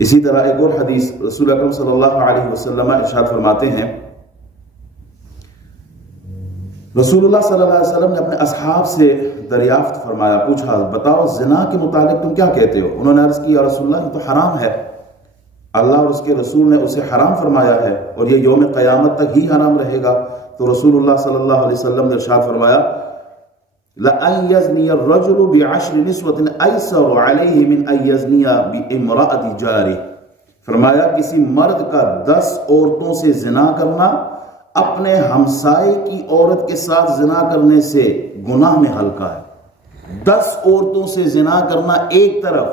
اسی طرح ایک اور حدیث رسول اکرم صلی اللہ علیہ وسلم ارشاد فرماتے ہیں، رسول اللہ صلی اللہ علیہ وسلم نے اپنے اصحاب سے دریافت فرمایا، پوچھا بتاؤ زنا کے متعلق تم کیا کہتے ہو؟ انہوں نے عرض کی یا رسول اللہ یہ تو حرام ہے، اللہ اور اس کے رسول نے اسے حرام فرمایا ہے اور یہ یوم قیامت تک ہی حرام رہے گا۔ تو رسول اللہ صلی اللہ علیہ وسلم نے ارشاد فرمایا لَأَن يَزْنِيَ الرَّجُلُ بِعَشْرِ نِسْوَةٍ أَيْسَرُ عَلَيْهِ مِنْ أَن يَزْنِيَ بِامْرَأَةِ جَارِهِ، فرمایا کسی مرد کا 10 عورتوں سے زنا کرنا اپنے ہمسائے کی عورت کے ساتھ زنا کرنے سے گناہ میں ہلکا ہے۔ 10 عورتوں سے زنا کرنا ایک طرف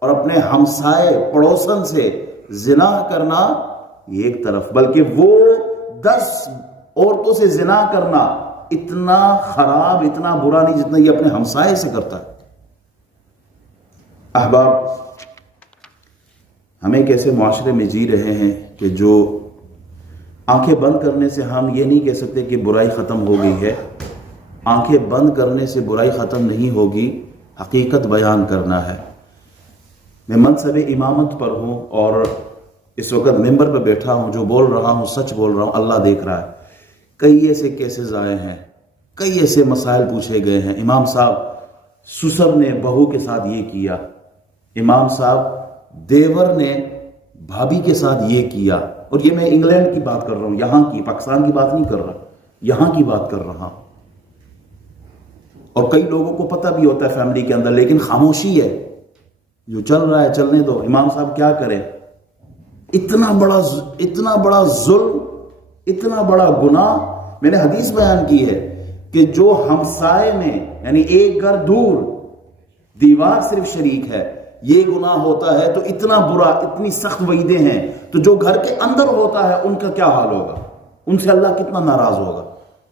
اور اپنے ہمسائے پڑوسن سے زنا کرنا ایک طرف، بلکہ وہ 10 عورتوں سے زنا کرنا اتنا خراب اتنا برا نہیں جتنا یہ اپنے ہمسائے سے کرتا ہے۔ احباب، ہم ایک ایسے معاشرے میں جی رہے ہیں کہ جو آنکھیں بند کرنے سے ہم یہ نہیں کہہ سکتے کہ برائی ختم ہو گئی ہے، آنکھیں بند کرنے سے برائی ختم نہیں ہوگی، حقیقت بیان کرنا ہے۔ میں منصب امامت پر ہوں اور اس وقت ممبر پر بیٹھا ہوں، جو بول رہا ہوں سچ بول رہا ہوں، اللہ دیکھ رہا ہے۔ کئی ایسے کیسز آئے ہیں، کئی ایسے مسائل پوچھے گئے ہیں، امام صاحب سسر نے بہو کے ساتھ یہ کیا، امام صاحب دیور نے بھابھی کے ساتھ یہ کیا، اور یہ میں انگلینڈ کی بات کر رہا ہوں، یہاں کی، پاکستان کی بات نہیں کر رہا، یہاں کی بات کر رہا ہوں۔ اور کئی لوگوں کو پتہ بھی ہوتا ہے فیملی کے اندر، لیکن خاموشی ہے، جو چل رہا ہے چلنے دو، امام صاحب کیا کریں۔ اتنا بڑا ظلم، اتنا بڑا گناہ۔ میں نے حدیث بیان کی ہے کہ جو ہمسائے میں یعنی ایک گھر دور دیوار صرف شریک ہے یہ گناہ ہوتا ہے تو اتنا برا، اتنی سخت وعیدیں ہیں، تو جو گھر کے اندر ہوتا ہے ان کا کیا حال ہوگا، ان سے اللہ کتنا ناراض ہوگا،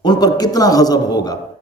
ان پر کتنا غضب ہوگا۔